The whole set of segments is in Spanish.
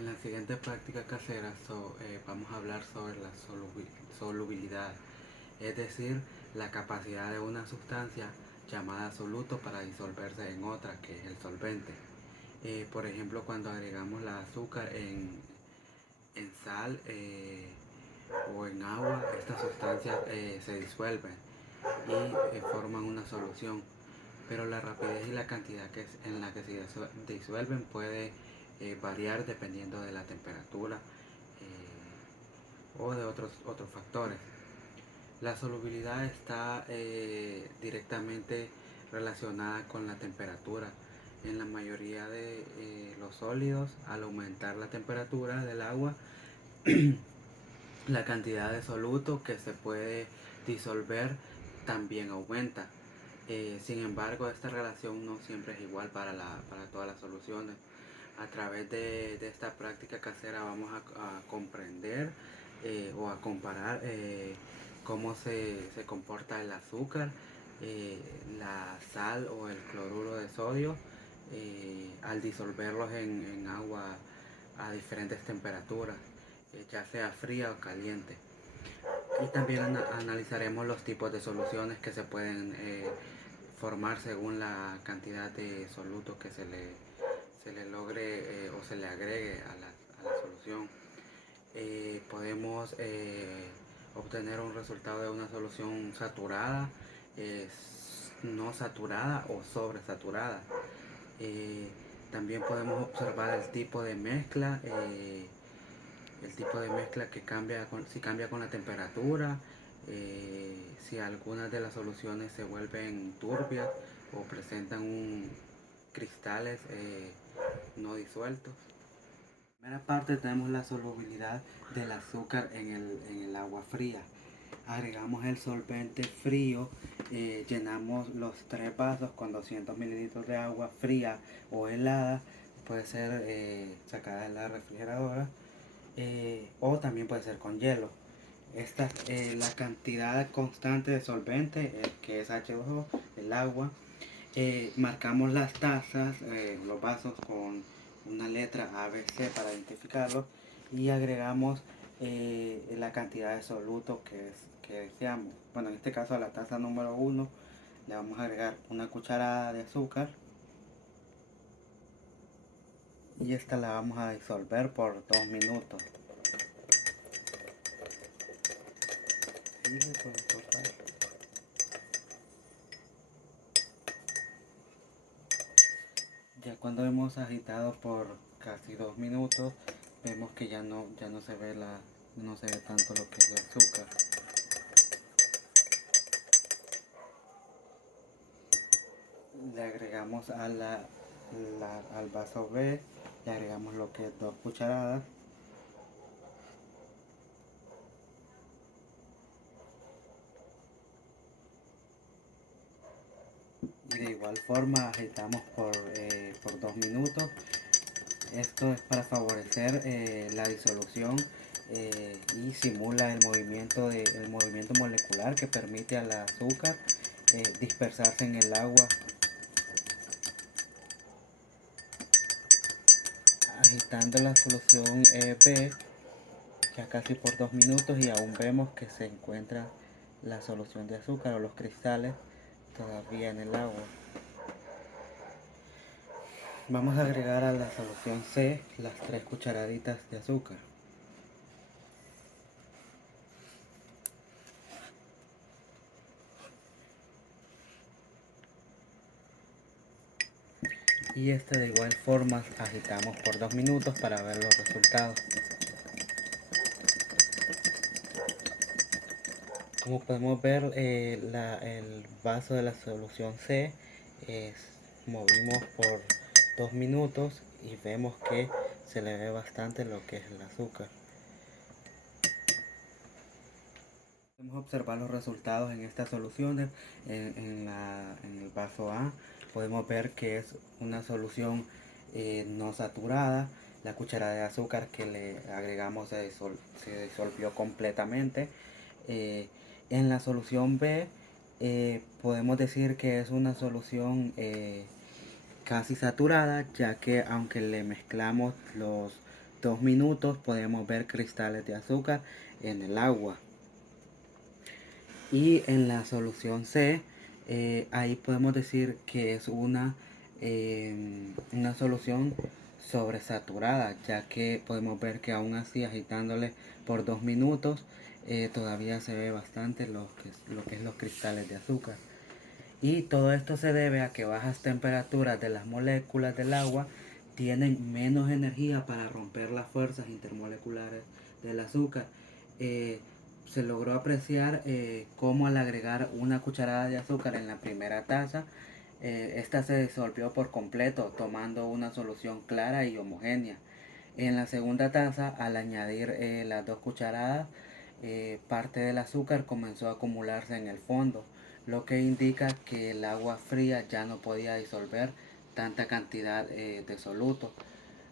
En la siguiente práctica casera vamos a hablar sobre la solubilidad, es decir, la capacidad de una sustancia llamada soluto para disolverse en otra, que es el solvente. Por ejemplo, cuando agregamos la azúcar en sal o en agua, estas sustancias se disuelven y forman una solución, pero la rapidez y la cantidad en la que se disuelven puede variar dependiendo de la temperatura o de otros factores. La solubilidad está directamente relacionada con la temperatura. En la mayoría de los sólidos, al aumentar la temperatura del agua, la cantidad de soluto que se puede disolver también aumenta. Sin embargo, esta relación no siempre es igual para todas las soluciones. A través de esta práctica casera vamos a comprender o a comparar cómo se comporta el azúcar, eh, la sal o el cloruro de sodio al disolverlos en agua a diferentes temperaturas, ya sea fría o caliente. Y también analizaremos los tipos de soluciones que se pueden formar según la cantidad de soluto que se le logre o se le agregue a la solución. Podemos obtener un resultado de una solución saturada, no saturada o sobresaturada. Eh, También podemos observar el tipo de mezcla que si cambia con la temperatura, si algunas de las soluciones se vuelven turbias o presentan cristales no disueltos. En la primera parte tenemos la solubilidad del azúcar en el agua fría. Agregamos el solvente frío, llenamos los tres vasos con 200 mililitros de agua fría o helada, puede ser sacada de la refrigeradora o también puede ser con hielo. La cantidad constante de solvente, que es H2O, el agua. Marcamos las tazas, los vasos con una letra A, B, C para identificarlos y agregamos la cantidad de soluto que deseamos. Bueno, en este caso a la taza número 1 le vamos a agregar una cucharada de azúcar y esta la vamos a disolver por 2 minutos. Ya cuando hemos agitado por casi 2 minutos, vemos que ya no se ve no se ve tanto lo que es el azúcar. Le agregamos al vaso B, le agregamos lo que es 2 cucharadas. Y de igual forma agitamos por 2 minutos. Esto es para favorecer la disolución y simula el movimiento molecular que permite al azúcar dispersarse en el agua. Agitando la solución B ya casi por 2 minutos y aún vemos que se encuentra la solución de azúcar o los cristales todavía en el agua. Vamos a agregar a la solución C las 3 cucharaditas de azúcar. Y de igual forma agitamos por 2 minutos para ver los resultados. Como podemos ver, el vaso de la solución C movimos por 2 minutos y vemos que se le ve bastante lo que es el azúcar. Podemos observar los resultados en estas soluciones. En el vaso A podemos ver que es una solución no saturada. La cucharada de azúcar que le agregamos se disolvió completamente. Eh, en la solución B podemos decir que es una solución casi saturada, ya que aunque le mezclamos 2 minutos podemos ver cristales de azúcar en el agua. Y en la solución C, ahí podemos decir que es una solución sobresaturada, ya que podemos ver que aún así agitándole por 2 minutos todavía se ve bastante lo que es los cristales de azúcar. Y todo esto se debe a que bajas temperaturas de las moléculas del agua tienen menos energía para romper las fuerzas intermoleculares del azúcar. Eh, Se logró apreciar cómo al agregar una cucharada de azúcar en la primera taza, esta se disolvió por completo, tomando una solución clara y homogénea. En la segunda taza, al añadir las 2 cucharadas, parte del azúcar comenzó a acumularse en el fondo, lo que indica que el agua fría ya no podía disolver tanta cantidad de soluto.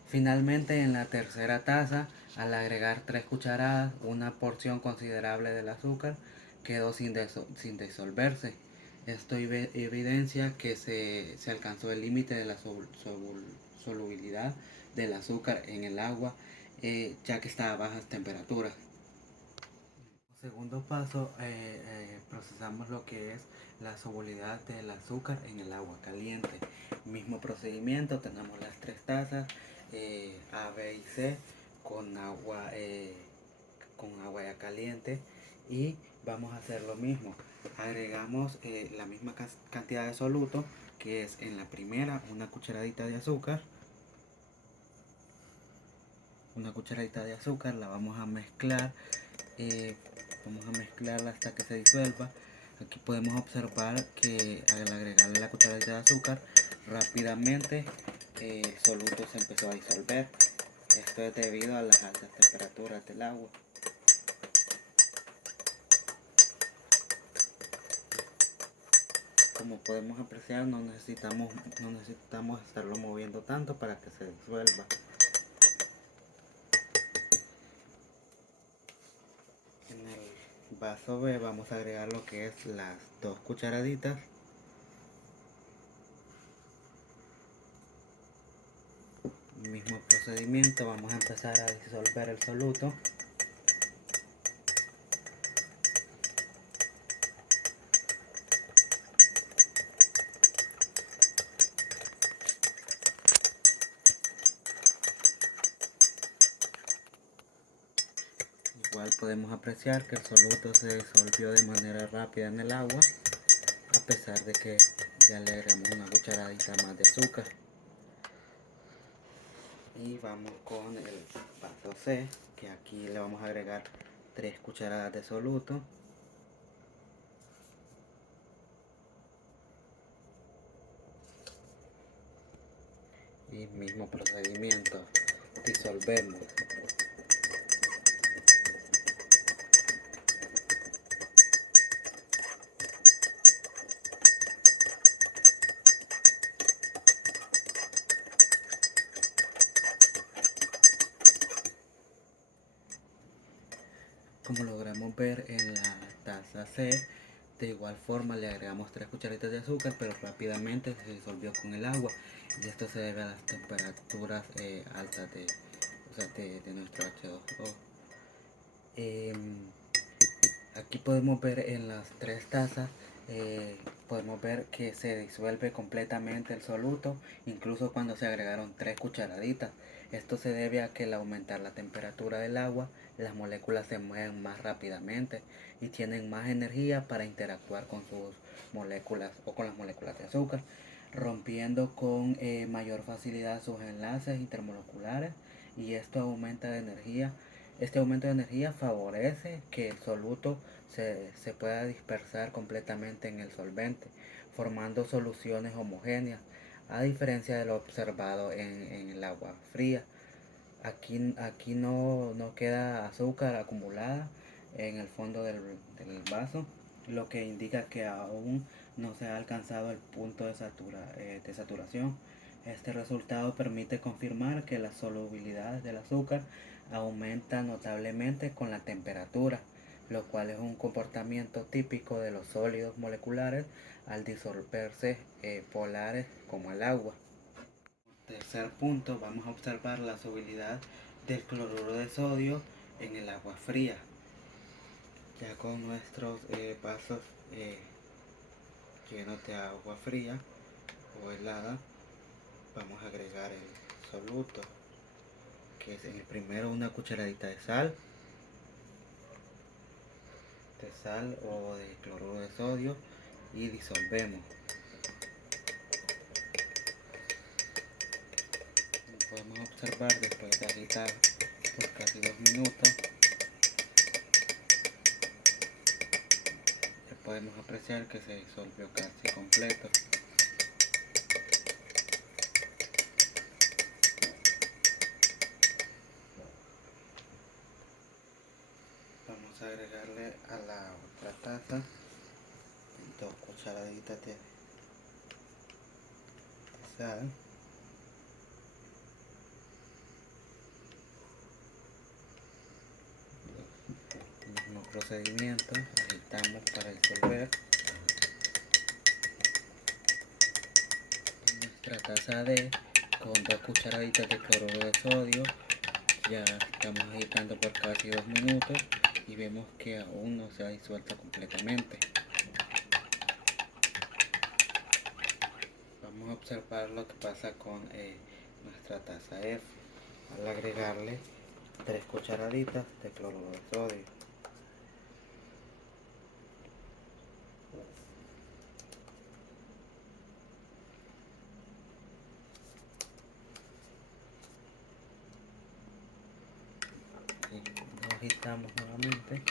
Finalmente, en la tercera taza, al agregar 3 cucharadas, una porción considerable del azúcar quedó sin disolverse. Esto evidencia que se alcanzó el límite de la solubilidad del azúcar en el agua, ya que está a bajas temperaturas. Segundo paso, procesamos lo que es la solubilidad del azúcar en el agua caliente. Mismo procedimiento, tenemos las 3 tazas A, B y C con agua ya caliente, y vamos a hacer lo mismo. Agregamos la misma cantidad de soluto, que es en la primera una cucharadita de azúcar, la vamos a mezclar. Vamos a mezclarla hasta que se disuelva. Aquí podemos observar que al agregarle la cucharadita de azúcar, rápidamente el soluto se empezó a disolver. Esto es debido a las altas temperaturas del agua. Como podemos apreciar, no necesitamos estarlo moviendo tanto para que se disuelva. En el vaso B vamos a agregar lo que es las 2 cucharaditas. Mismo procedimiento, vamos a empezar a disolver el soluto. Igual podemos apreciar que el soluto se disolvió de manera rápida en el agua, a pesar de que ya le agregamos una cucharadita más de azúcar. Y vamos con el paso C, que aquí le vamos a agregar 3 cucharadas de soluto. Y mismo procedimiento, disolvemos. Como logramos ver en la taza C, de igual forma le agregamos 3 cucharitas de azúcar, pero rápidamente se disolvió con el agua, y esto se debe a las temperaturas altas de nuestro H2O. Aquí podemos ver en las 3 tazas, podemos ver que se disuelve completamente el soluto, incluso cuando se agregaron 3 cucharaditas. Esto se debe a que al aumentar la temperatura del agua, las moléculas se mueven más rápidamente y tienen más energía para interactuar con sus moléculas o con las moléculas de azúcar, rompiendo con mayor facilidad sus enlaces intermoleculares, y esto aumenta de energía. Este aumento de energía favorece que el soluto se pueda dispersar completamente en el solvente, formando soluciones homogéneas, a diferencia de lo observado en el agua fría. Aquí no queda azúcar acumulada en el fondo del vaso, lo que indica que aún no se ha alcanzado el punto de saturación. Este resultado permite confirmar que la solubilidad del azúcar aumenta notablemente con la temperatura, lo cual es un comportamiento típico de los sólidos moleculares al disolverse polares como el agua. Tercer punto, vamos a observar la solubilidad del cloruro de sodio en el agua fría. Ya con nuestros vasos llenos de agua fría o helada, vamos a agregar el soluto, que es en el primero una cucharadita de sal o de cloruro de sodio, y disolvemos. Como podemos observar, después de agitar por casi 2 minutos, ya podemos apreciar que se disolvió casi completo. Vamos a agregarle a la otra taza 2 cucharaditas de sal. Mismo procedimiento, agitamos para disolver. Nuestra taza D con 2 cucharaditas de cloruro de sodio. Ya estamos agitando por casi 2 minutos y vemos que aún no se ha disuelto completamente. Vamos a observar lo que pasa con nuestra taza F al agregarle 3 cucharaditas de cloruro de sodio. Y lo agitamos nuevamente.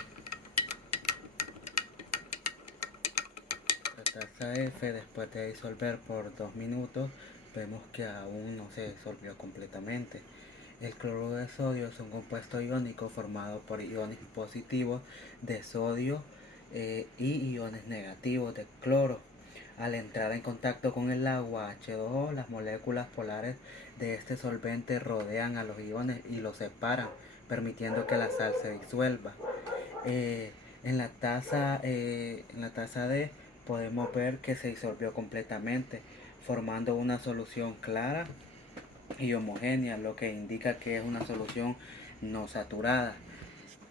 La taza F, después de disolver por 2 minutos, vemos que aún no se disolvió completamente. El cloruro de sodio es un compuesto iónico formado por iones positivos de sodio y iones negativos de cloro. Al entrar en contacto con el agua H2O, las moléculas polares de este solvente rodean a los iones y los separan, permitiendo que la sal se disuelva. Eh, en la taza D podemos ver que se disolvió completamente, formando una solución clara y homogénea, lo que indica que es una solución no saturada.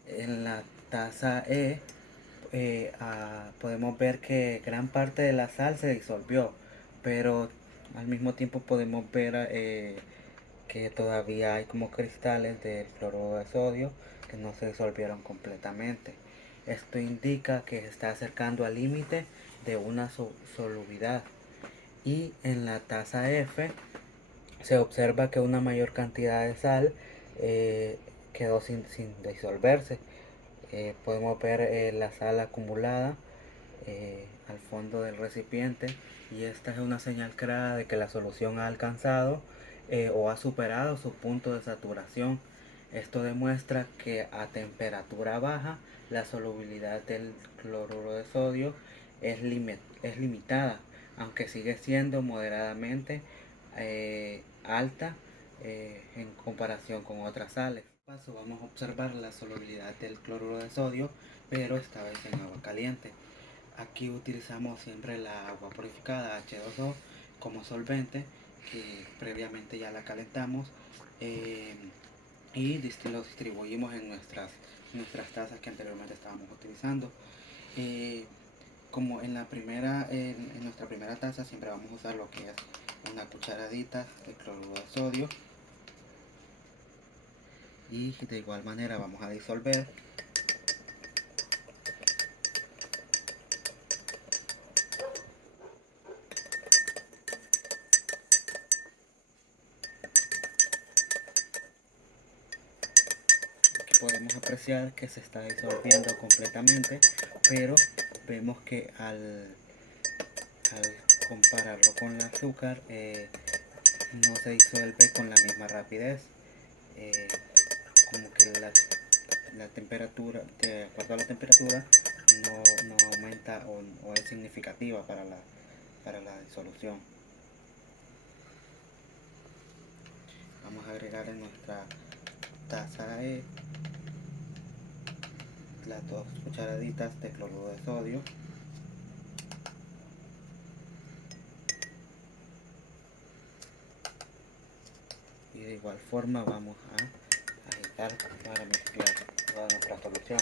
En la taza E podemos ver que gran parte de la sal se disolvió, pero al mismo tiempo podemos ver que todavía hay como cristales del cloruro de sodio que no se disolvieron completamente. Esto indica que se está acercando al límite de una solubilidad. Y en la taza F se observa que una mayor cantidad de sal quedó sin disolverse. Podemos ver la sal acumulada al fondo del recipiente, y esta es una señal clara de que la solución ha alcanzado o ha superado su punto de saturación. Esto demuestra que a temperatura baja la solubilidad del cloruro de sodio es limitada, aunque sigue siendo moderadamente alta en comparación con otras sales. Paso, vamos a observar la solubilidad del cloruro de sodio, pero esta vez en agua caliente. Aquí utilizamos siempre la agua purificada H2O como solvente, que previamente ya la calentamos, y lo distribuimos en nuestras tazas que anteriormente estábamos utilizando. Como en nuestra primera taza siempre vamos a usar lo que es una cucharadita de cloruro de sodio, y de igual manera vamos a disolver. Podemos apreciar que se está disolviendo completamente, pero vemos que al compararlo con el azúcar no se disuelve con la misma rapidez. Como que la temperatura, de acuerdo a la temperatura, no aumenta o es significativa para la disolución. Vamos a agregar en nuestra taza las 2 cucharaditas de cloruro de sodio. Y de igual forma vamos a cristal para mezclar toda nuestra solución.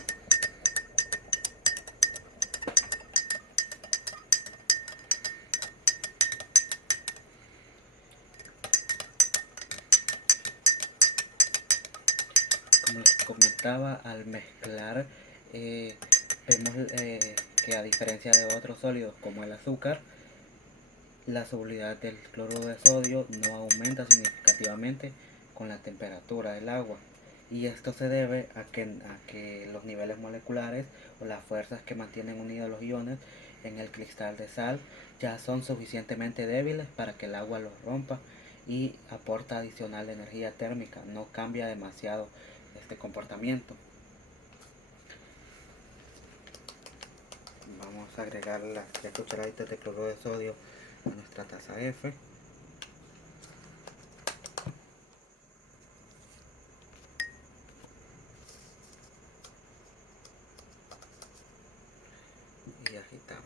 Como les comentaba, al mezclar vemos que a diferencia de otros sólidos como el azúcar, la solubilidad del cloruro de sodio no aumenta significativamente con la temperatura del agua. Y esto se debe a que los niveles moleculares o las fuerzas que mantienen unidos los iones en el cristal de sal ya son suficientemente débiles para que el agua los rompa y aporta adicional energía térmica. No cambia demasiado este comportamiento. Vamos a agregar las 3 cucharaditas de cloruro de sodio a nuestra taza F. Y agitamos.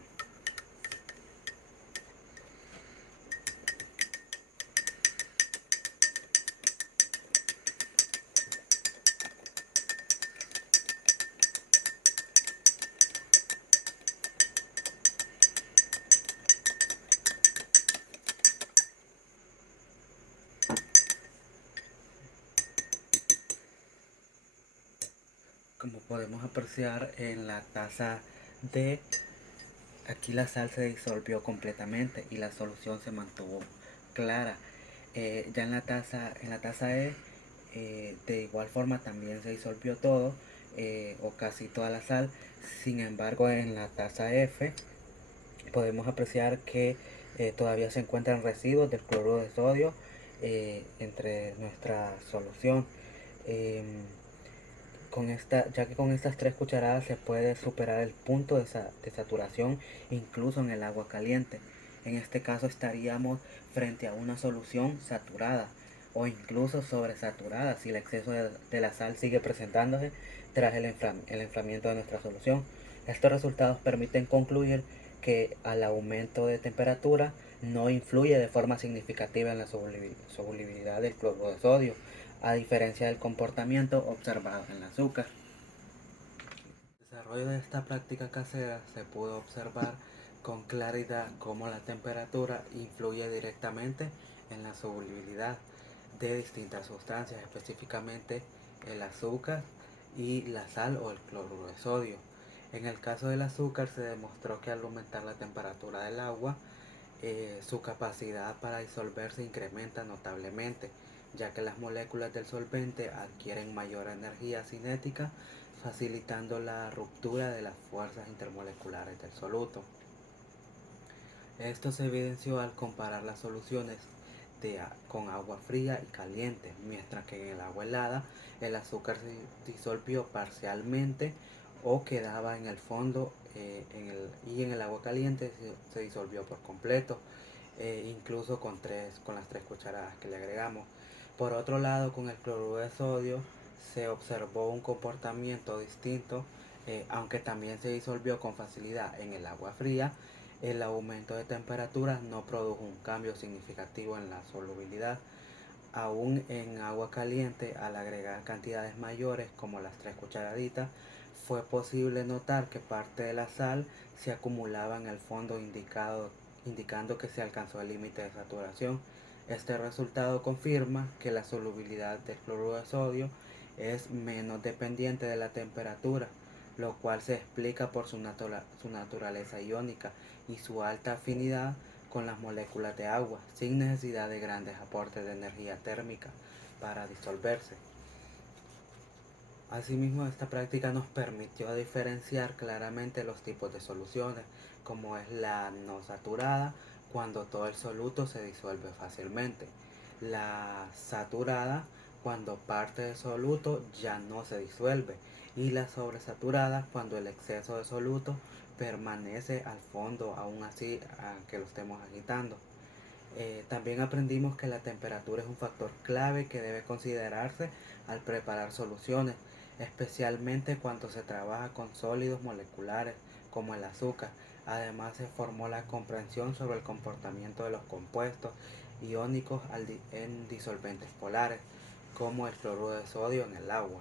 Como podemos apreciar en la taza D, aquí la sal se disolvió completamente y la solución se mantuvo clara. Ya en la taza E, de igual forma también se disolvió todo o casi toda la sal. Sin embargo, en la taza F podemos apreciar que todavía se encuentran residuos del cloruro de sodio entre nuestra solución. Em, ya que con estas 3 cucharadas se puede superar el punto de saturación incluso en el agua caliente. En este caso estaríamos frente a una solución saturada o incluso sobresaturada si el exceso de la sal sigue presentándose tras el enfriamiento de nuestra solución. Estos resultados permiten concluir que al aumento de temperatura no influye de forma significativa en la solubilidad del cloruro de sodio, a diferencia del comportamiento observado en el azúcar. En el desarrollo de esta práctica casera se pudo observar con claridad cómo la temperatura influye directamente en la solubilidad de distintas sustancias, específicamente el azúcar y la sal o el cloruro de sodio. En el caso del azúcar se demostró que al aumentar la temperatura del agua, su capacidad para disolverse incrementa notablemente, ya que las moléculas del solvente adquieren mayor energía cinética, facilitando la ruptura de las fuerzas intermoleculares del soluto. Esto se evidenció al comparar las soluciones con agua fría y caliente, mientras que en el agua helada el azúcar se disolvió parcialmente o quedaba en el fondo y en el agua caliente se disolvió por completo, incluso con las 3 cucharadas que le agregamos. Por otro lado, con el cloruro de sodio se observó un comportamiento distinto, aunque también se disolvió con facilidad en el agua fría. El aumento de temperatura no produjo un cambio significativo en la solubilidad. Aún en agua caliente, al agregar cantidades mayores como las 3 cucharaditas, fue posible notar que parte de la sal se acumulaba en el fondo indicando que se alcanzó el límite de saturación. Este resultado confirma que la solubilidad del cloruro de sodio es menos dependiente de la temperatura, lo cual se explica por su naturaleza iónica y su alta afinidad con las moléculas de agua, sin necesidad de grandes aportes de energía térmica para disolverse. Asimismo, esta práctica nos permitió diferenciar claramente los tipos de soluciones, como es la no saturada, cuando todo el soluto se disuelve fácilmente; la saturada, cuando parte del soluto ya no se disuelve; y la sobresaturada, cuando el exceso de soluto permanece al fondo, aún así que lo estemos agitando. También aprendimos que la temperatura es un factor clave que debe considerarse al preparar soluciones, especialmente cuando se trabaja con sólidos moleculares como el azúcar. Además, se formó la comprensión sobre el comportamiento de los compuestos iónicos en disolventes polares, como el cloruro de sodio en el agua.